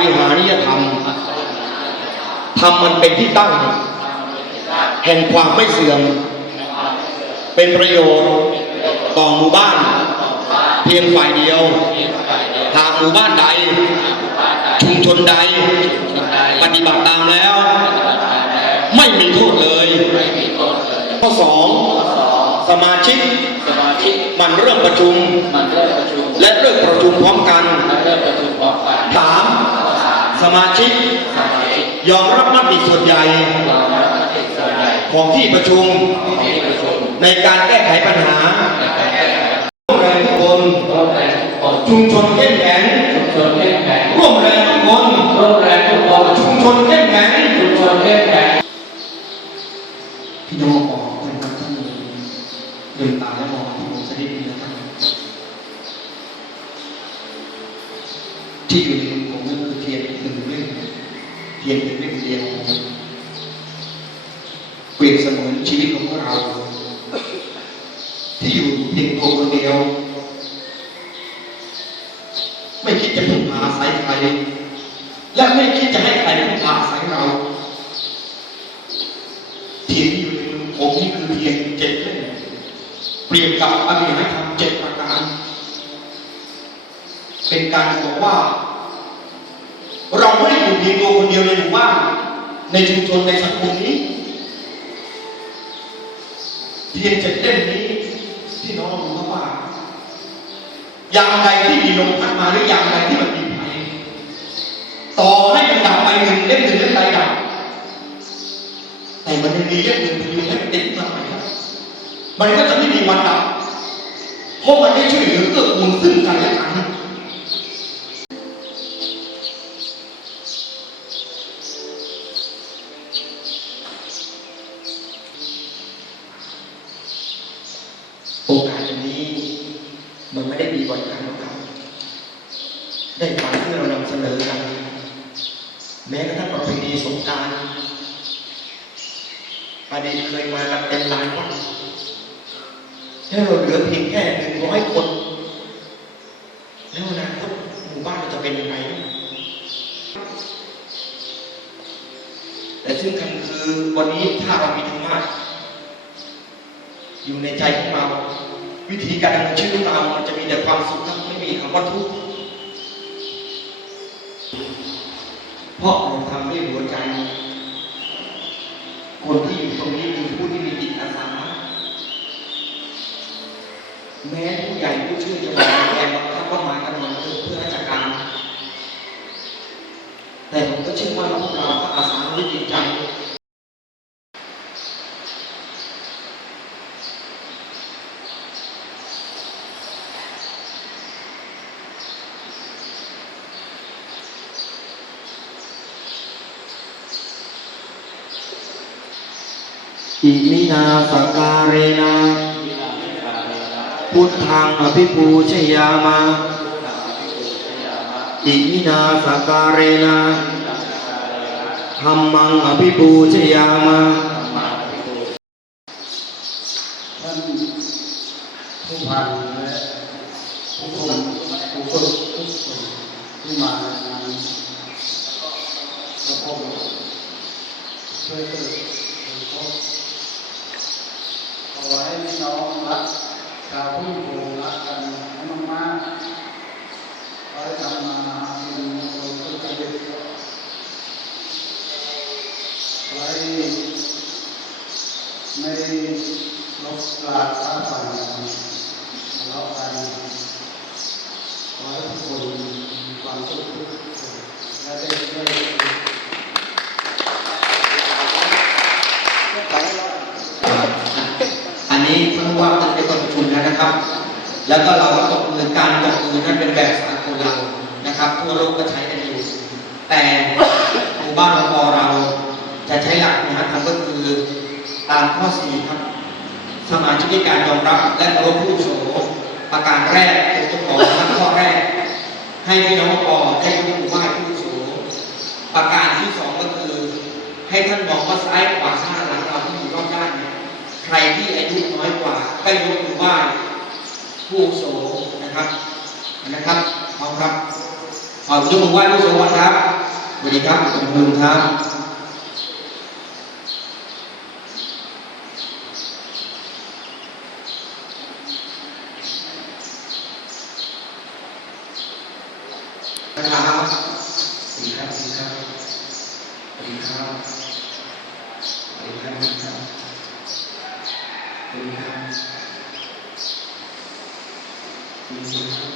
ริหาริยธรรมทำมันเป็นที่ตั้ง แห่งความไม่เสื่อม เป็นประโยชน์ต่อหมู่บ้าน เพียงฝ่ายเดียว หากหมู่บ้านใด ชุมชนใด ปฏิบัติตามแล้ว ไม่มีโทษเลย ข้อสองสมาชิกสมาชิกมันเริ่มประชุม มันเริ่มประชุมและเริ่มประชุมพร้อมกันมันเริ่มประชุมพร้อมกันสามสมาชิกสมาชิกยอมรับมติส่วนใหญ่ยอมรับมติส่วนใหญ่ของที่ประชุมของที่ประชุมในการแก้ไขปัญหาในการแก้ไขร่วมแรงทุกคนร่วมแรงทุกคนชุมชนเข้มแข็งชุมชนเข้มแข็งร่วมแรงทุกคนร่วมแรงทุกคนชุมชนเข้มแข็ง ชุมชนเข้มแข็ง พี่น้องบอกท่านครับท่านลืมตาและมองที่ผมสักนิดนึงนะครับ ที่อยู่ในมือผมนั่นคือเทียนหนึ่งเล่มเทียนหนึ่งเล่มเดียวเปรียบเสมือนชีวิตของเรา ที่อยู่เพียงตัวคนเดียว ไม่คิดจะพึ่งพาอาศัยใครและไม่คิดจะให้ใครพึ่งพาอาศัยเราเทียนอยู่ในมือผมนี่คือเทียนเจ็ดเล่มเปรียบกับอริยธรรมเจ็ดประการ เป็นการบอกว่า เราไม่ได้อยู่เพียงตัวคนเดียวในหมู่บ้านในชุมชนในสังคมนี้เทียนเจ็ดเล่มนี้ที่น้องรู้ครับว่าอย่างใดที่มีลมพัดมาหรืออย่างใดที่มันมีภัยต่อให้มันดับไปหนึ่งเล่มหนึ่งเล่มใดดับแต่มันยังมีเล่มหนึ่งพยุงให้มันติดมาใหม่ครับมันก็จะไม่มีวันดับเพราะมันได้ช่วยเหลือเกื้อกูลซึ่งกันและกัน โอกาสอย่างนี้มันไม่ได้มีบ่อยครั้งหรอกครับ ได้ฟังที่เรานำเสนอกัน แม้กระทั่งประเพณีสงกรารอดีตเคยมากันเต็มลานวัดแล้วเราเหลือเพียงแค่หนึ่งร้อยคน แล้วอนาคตหมู่บ้านเราจะเป็นยังไง แต่ซึ่งคันคือวันนี้ถ้าเรามีธรรมะ อยู่ในใจของเรา วิธีการดำเนินชีวิตของเรามันจะมีแต่ความสุขครับไม่มีคำว่าทุกข์เพราะเราทำด้วยหัวใจ คนที่อยู่ตรงนี้คือผู้ที่มีจิตอาสาแม้ผู้ใหญ่ผู้ช่วยจะมาแกบังคับว่ามากันมาเพื่อราชการ แต่ผมก็เชื่อว่าพวกเราก็อาสาด้วยจิตใจ อิมินาสังการเนะพุทธังอภิปูชยามะอิมินาสังการเนะธรรมังอภิปูชยามะท่านผู้พันและผู้คนผู้ฝึกทุกคนที่มาในงานแล้วก็ช่วยกันเป็นพบ เอาไว้ให้น้องรักชาวทุ่งโพรักกันให้มากๆไว้ทำมาหากินโดยสุจริตไว้ในลบกลาดฟ้าฝันทะเลาะกันขอให้ทุกคนมีความสุขและได้ช่วย อั นี้ท่านผู้ว่าจะเป็นคนประชุมแล้วนะครับ แล้วก็เราก็ตกมือการตกมือนั้นเป็นแบบสากลเรานะครับทั่วโลกก็ใช้กันอยู่แต่หมู่บ้านของเราจะใช้หลักนะทำก็คือตามข้อสี่ครับสมาชิกในการยอมรับและเคารพผู้โสประการแรกเป็นตัวของทั้งข้อแรก ให้พี่น้อง ที่อายุน้อยกว่าก็ยกมือไหว้ผู้โสนะครับนะครับพร้อมครับขอยกมือไหว้ผู้ทรงวัดครับสวัสดีครับขอบคุณครับนะครับสวัสดีครับสวัสดีครับสวัสดีครับสวัสดีครับสวัสดีครับ สวั